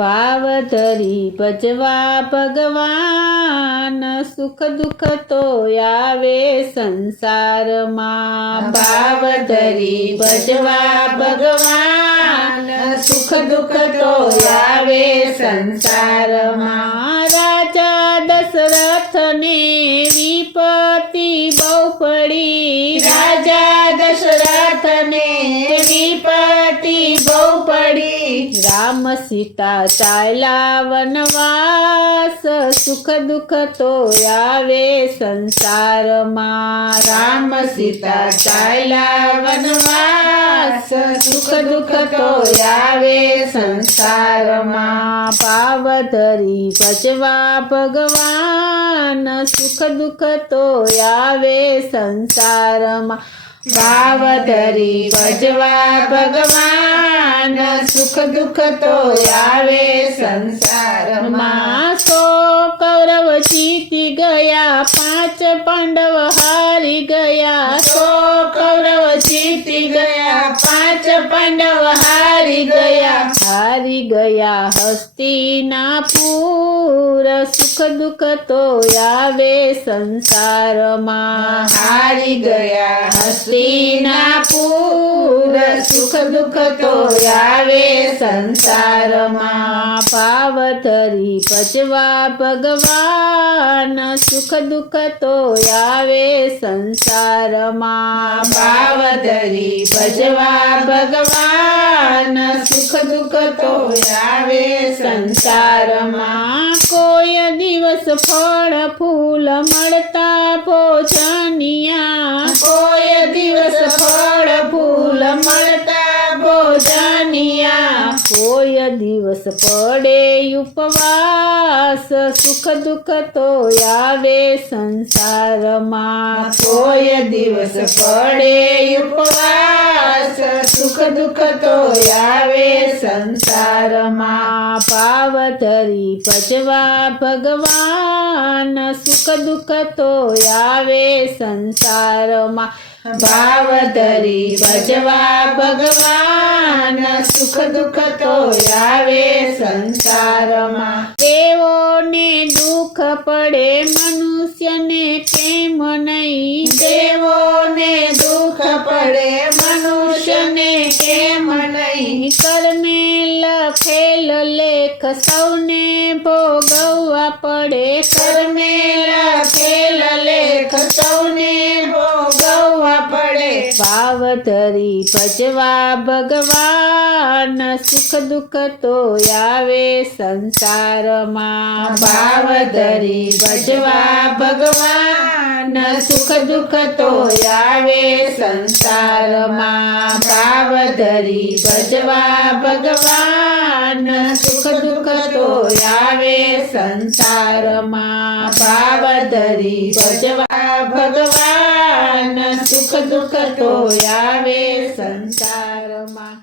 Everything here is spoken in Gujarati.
ભાવ ધરી ભજવા ભગવાન, સુખ દુઃખ તો આવે સંસારમાં। ભાવ ધરી ભજવા ભગવાન, સુખ દુઃખ તો આવે સંસારમાં। રાજા દશરથને વિપત્તિ બહુ પડી, રાજા દશરથને વિપત્તિ બહુ પડી। રામ સીતા ચાલ્યા વનવાસ, સુખ દુઃખ તો આવે સંસારમાં। રામ સીતા ચાલ્યા વનવાસ, સુખ દુઃખ તો આવે સંસારમાં। ભાવ ધરી ભજવા ભગવાન, સુખ દુઃખ તો આવે સંસારમાં। ભાવ ધરી ભજવા ભગવાન, સુખ દુઃખ તો આવે સંસારમાં। 100 કૌરવ જીતી ગયા, 5 પાંડવ હારી ગયા। 100 કૌરવ જીતી ગયા, 5 પાંડવ હારી ગયા। હારી ગયા હસ્તિનાપુર, સુખ દુઃખ તો આવે સંસારમાં। હારી ગયા હસ્તિનાપુર, સુખ દુઃખ તો આવે સંસારમાં। ભાવ ધરી ભજવા ભગવાન, સુખ દુઃખ તો આવે સંસારમાં। ભાવ ધરી ભજવા ભગવાન, સુખ દુઃખ તો આવે સંસારમાં। કોઈ દિવસ ફળ ફૂલ મળતા ભોજનિયા, કોઈ દિવસ ફળ ફૂલ મળતા ભોજનિયા। કોઈ દિવસ પડે ઉપવાસ, સુખ દુઃખ તો આવે સંસારમાં। કોઈ દિવસ પડે ઉપવાસ, સુખ દુઃખ તો આવે સંસારમાં। ભાવ ધરી ભજવા ભગવાન, સુખ દુઃખ તો આવે સંસારમાં। ભાવ ધરી ભજવા ભગવાન, સુખ દુઃખ તો આવે સંસારમાં। દેવોને દુઃખ પડે, મનુષ્યને કેમ નહીં? દેવોને દુઃખ પડે, મનુષ્યને કેમ નહીં? કર્મે લખેલ લેખ સૌને ભોગવવા પડે, કર્મે લખેલ લેખ સૌને ભોગવવા પડે। ભાવ ધરી ભજવા ભગવાન, સુખ દુઃખ તો આવે સંસારમાં। ભાવ ધરી ભજવા ભગવાન, સુખ દુઃખ તો આવે સંસારમાં। ભાવ ધરી ભજવા ભગવાન, સુખ દુઃખ તો આવે સંસારમાં। ભાવ ધરી ભજવા ભગવાન, સુખ દુઃખ તો આવે સંસારમાં।